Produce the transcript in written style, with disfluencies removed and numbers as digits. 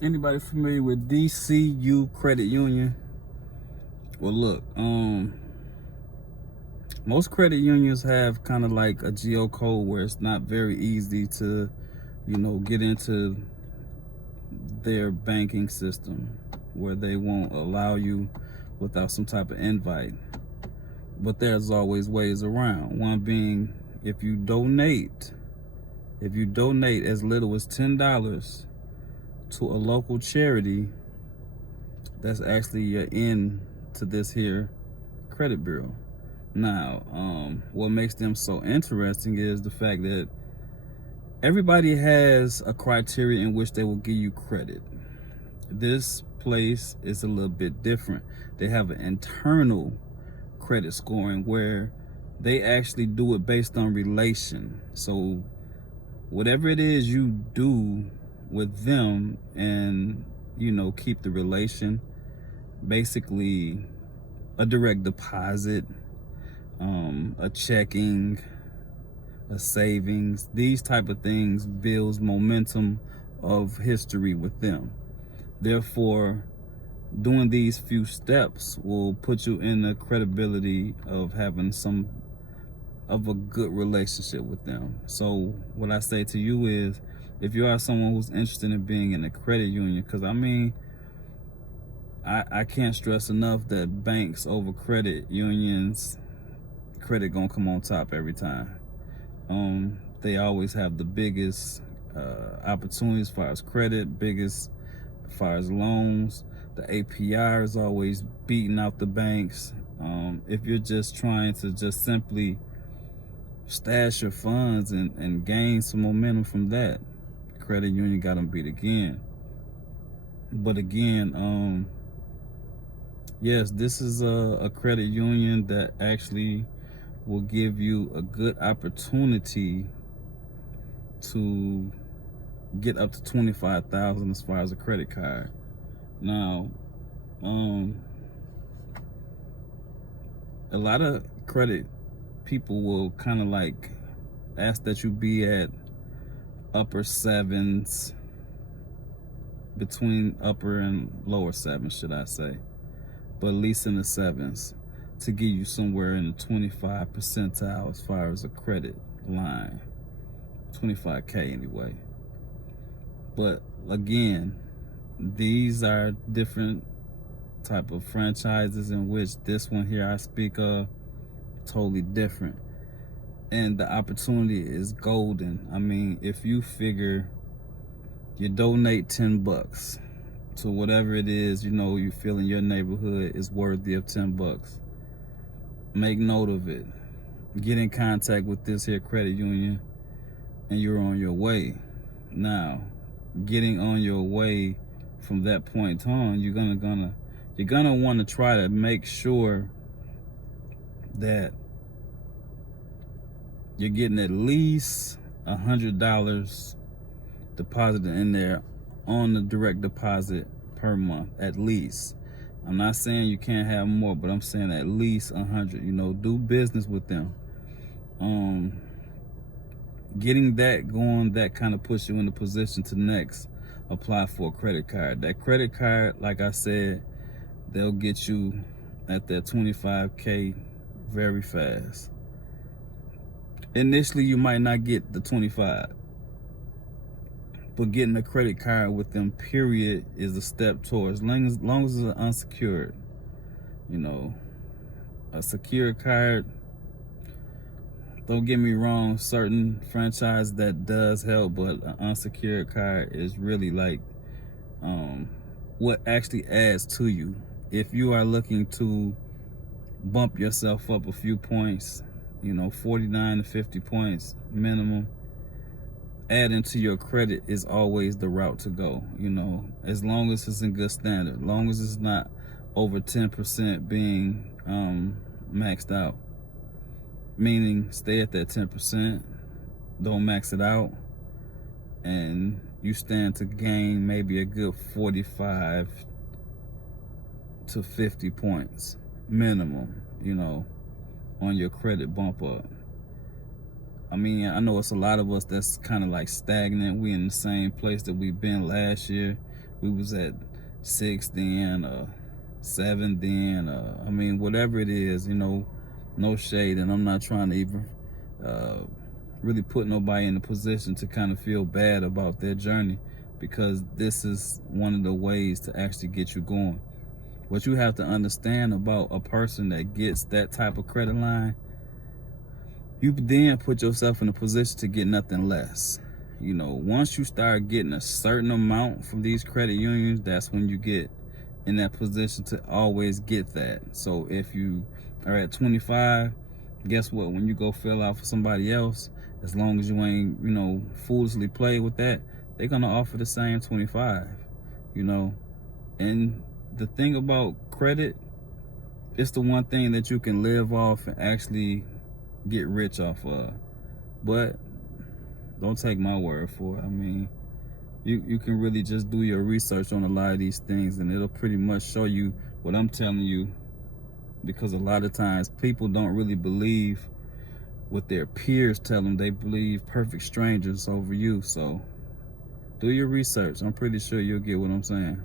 Anybody familiar with DCU Credit Union? Well, look, most credit unions have kind of like a geo code where it's not very easy to, get into their banking system, where they won't allow you without some type of invite. But there's always ways around. One being, if you donate as little as $10 to a local charity, that's actually your in to this here credit bureau. Now, what makes them so interesting is the fact that everybody has a criteria in which they will give you credit. This place is a little bit different. They have an internal credit scoring where they actually do it based on relation. So whatever it is you do with them and, keep the relation, basically a direct deposit, a checking, a savings, these type of things builds momentum of history with them. Therefore, doing these few steps will put you in the credibility of having some of a good relationship with them. So what I say to you is, if you are someone who's interested in being in a credit union, because I can't stress enough that banks over credit unions, credit gonna come on top every time. They always have the biggest opportunities as far as credit, biggest as far as loans. The APR is always beating out the banks. If you're just trying to just simply stash your funds and gain some momentum from that, credit union got them beat again. But again, yes, this is a credit union that actually will give you a good opportunity to get up to $25,000 as far as a credit card. Now, a lot of credit people will kind of like ask that you be at upper sevens, between upper and lower sevens, should I say, but at least in the sevens, to give you somewhere in the 25 percentile as far as a credit line, 25K anyway. But again, these are different type of franchises in which this one here I speak of totally different, and the opportunity is golden. I mean, if you figure you donate $10 to whatever it is you feel in your neighborhood is worthy of $10, make note of it, get in contact with this here credit union, and you're on your way. Now, getting on your way from that point on, you're gonna want to try to make sure that you're getting at least $100 deposited in there on the direct deposit per month, at least. I'm not saying you can't have more, but I'm saying at least 100. Do business with them. Getting that going, that kind of puts you in the position to next apply for a credit card. That credit card, like I said, they'll get you at that 25K very fast. Initially, you might not get the 25, but getting a credit card with them, period, is a step towards, as long as it's unsecured. A secure card, don't get me wrong, certain franchise that does help, but an unsecured card is really like what actually adds to you. If you are looking to bump yourself up a few points, 49 to 50 points minimum, adding to your credit is always the route to go. As long as it's in good standard, long as it's not over 10% being maxed out, meaning stay at that 10%, don't max it out, and you stand to gain maybe a good 45 to 50 points minimum, on your credit bump up. I mean, I know it's a lot of us that's kind of like stagnant. We in the same place that we've been last year. we was at 6 then, 7 then, I mean, whatever it is, you know, no shade. And I'm not trying to even really put nobody in a position to kind of feel bad about their journey, because this is one of the ways to actually get you going. What you have to understand about a person that gets that type of credit line, you then put yourself in a position to get nothing less. You know, once you start getting a certain amount from these credit unions, that's when you get in that position to always get that. So if you are at 25, guess what? When you go fill out for somebody else, as long as you ain't, you know, foolishly play with that, they're gonna offer the same 25, you know. And the thing about credit, it's the one thing that you can live off and actually get rich off of. But don't take my word for it. I mean, you can really just do your research on a lot of these things, and it'll pretty much show you what I'm telling you, because a lot of times people don't really believe what their peers tell them. They believe perfect strangers over you. So do your research. I'm pretty sure you'll get what I'm saying.